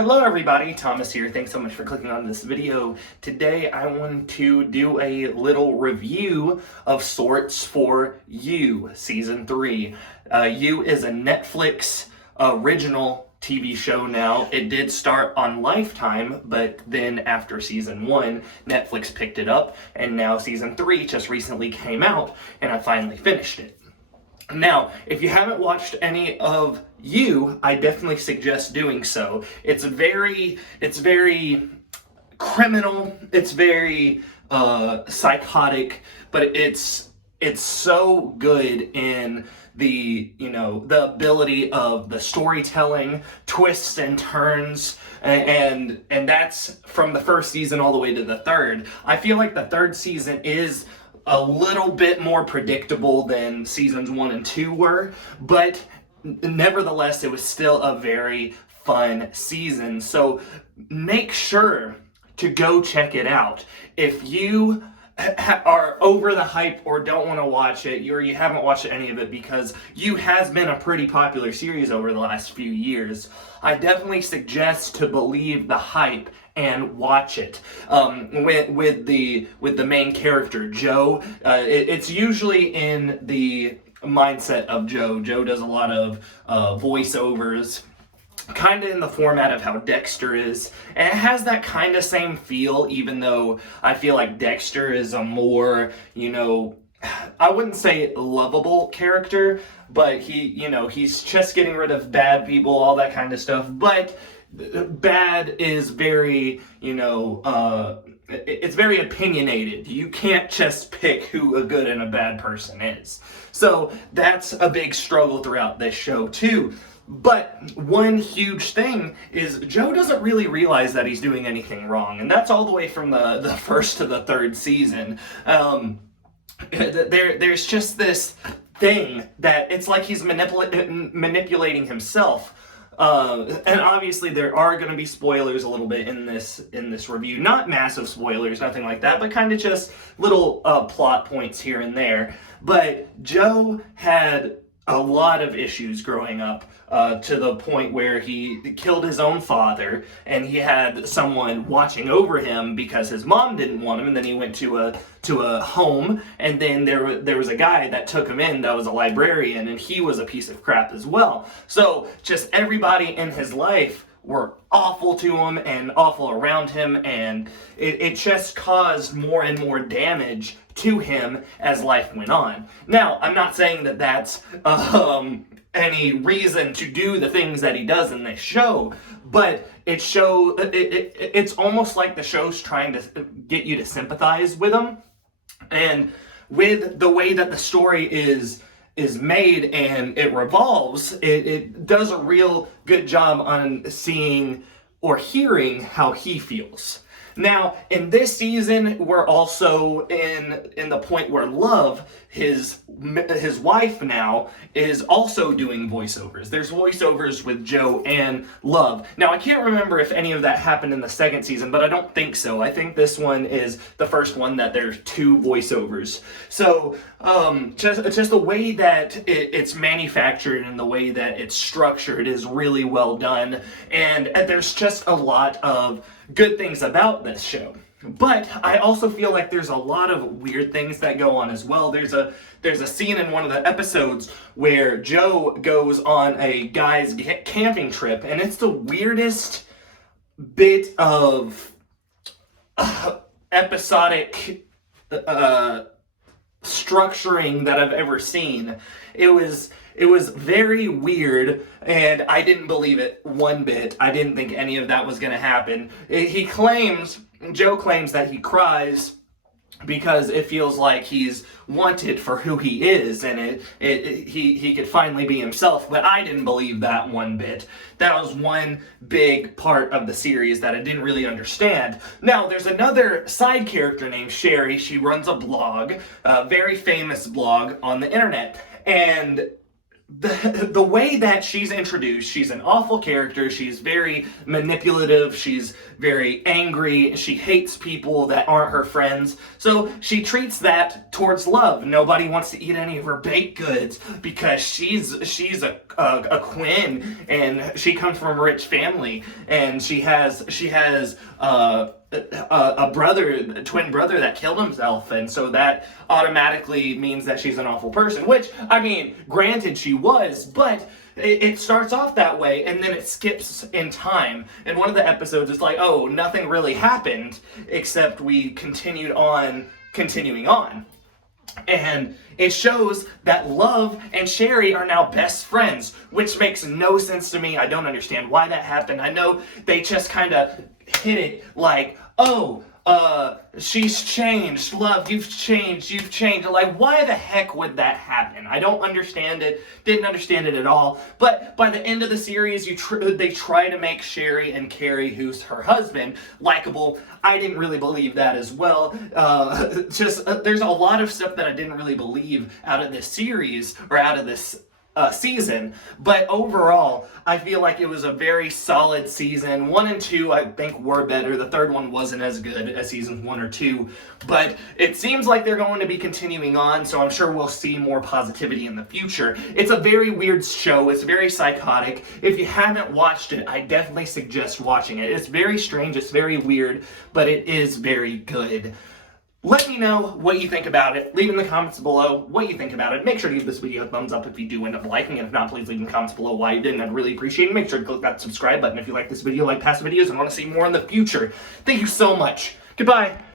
Hello everybody, Thomas here. Thanks so much for clicking on this video. Today I want to do a little review of sorts for You, Season 3. You is a Netflix original TV show now. It did start on Lifetime, but then after Season 1, Netflix picked it up, and now Season 3 just recently came out, and I finally finished it. Now, if you haven't watched any of You, I definitely suggest doing so. It's very criminal, it's very psychotic, but it's so good in the ability of the storytelling, twists and turns, and that's from the first season all the way to the third. I feel like the third season is a little bit more predictable than seasons 1 and 2 were, but nevertheless, it was still a very fun season. So make sure to go check it out. If you are over the hype or don't want to watch it, or you haven't watched any of it, because You has been a pretty popular series over the last few years, I definitely suggest to believe the hype and watch it. With the main character, Joe, it's usually in the mindset of Joe. Joe does a lot of voiceovers, kind of in the format of how Dexter is, and it has that kind of same feel, even though I feel like Dexter is a more, I wouldn't say lovable character, but he's just getting rid of bad people, all that kind of stuff, but bad is very, it's very opinionated. You can't just pick who a good and a bad person is. So that's a big struggle throughout this show too. But one huge thing is Joe doesn't really realize that he's doing anything wrong, and that's all the way from the first to the third season. There's just this thing that it's like he's manipulating himself. And obviously there are going to be spoilers a little bit in this review. Not massive spoilers, nothing like that, but kind of just little plot points here and there. But Joe had a lot of issues growing up, to the point where he killed his own father, and he had someone watching over him because his mom didn't want him, and then he went to a home, and then there was a guy that took him in that was a librarian, and he was a piece of crap as well. So just everybody in his life were awful to him and awful around him, and it just caused more and more damage to him as life went on. Now, I'm not saying that that's any reason to do the things that he does in this show, but it's almost like the show's trying to get you to sympathize with him, and with the way that the story is made and it revolves, it does a real good job on seeing or hearing how he feels. Now, in this season, we're also in the point where Love, his wife now, is also doing voiceovers. There's voiceovers with Joe and Love. Now, I can't remember if any of that happened in the second season, but I don't think so. I think this one is the first one that there's 2 voiceovers. So, just the way that it's manufactured and the way that it's structured is really well done, and there's just a lot of good things about this show. But I also feel like there's a lot of weird things that go on as well. There's a scene in one of the episodes where Joe goes on a guy's camping trip, and it's the weirdest bit of episodic structuring that I've ever seen. It was very weird, and I didn't believe it one bit. I didn't think any of that was going to happen. Joe claims that he cries because it feels like he's wanted for who he is, and he could finally be himself, but I didn't believe that one bit. That was one big part of the series that I didn't really understand. Now, there's another side character named Sherry. She runs a blog, a very famous blog on the internet, and the way that she's introduced, she's an awful character. She's very manipulative. She's very angry. She hates people that aren't her friends. So she treats that towards love. Nobody wants to eat any of her baked goods because she's a Quinn, and she comes from a rich family, and she has a twin brother that killed himself, and so that automatically means that she's an awful person, which, I mean, granted she was, but it starts off that way, and then it skips in time. And one of the episodes is like, oh, nothing really happened, except we continuing on. And it shows that Love and Sherry are now best friends, which makes no sense to me. I don't understand why that happened. I know they just kind of hit it like, oh, she's changed. Love, you've changed. Like, why the heck would that happen? I don't understand it. Didn't understand it at all. But by the end of the series, they try to make Sherry and Carrie, who's her husband, likable. I didn't really believe that as well. There's a lot of stuff that I didn't really believe out of this series, or out of this season, but overall, I feel like it was a very solid season. 1 and 2, I think, were better. The third one wasn't as good as seasons 1 or 2, but it seems like they're going to be continuing on, so I'm sure we'll see more positivity in the future. It's a very weird show. It's very psychotic. If you haven't watched it, I definitely suggest watching it. It's very strange, it's very weird, but it is very good. Let me know what you think about it. Leave in the comments below what you think about it. Make sure to give this video a thumbs up if you do end up liking it. If not, please leave in the comments below why you didn't. I'd really appreciate it. Make sure to click that subscribe button if you like this video, like past videos, and want to see more in the future. Thank you so much. Goodbye.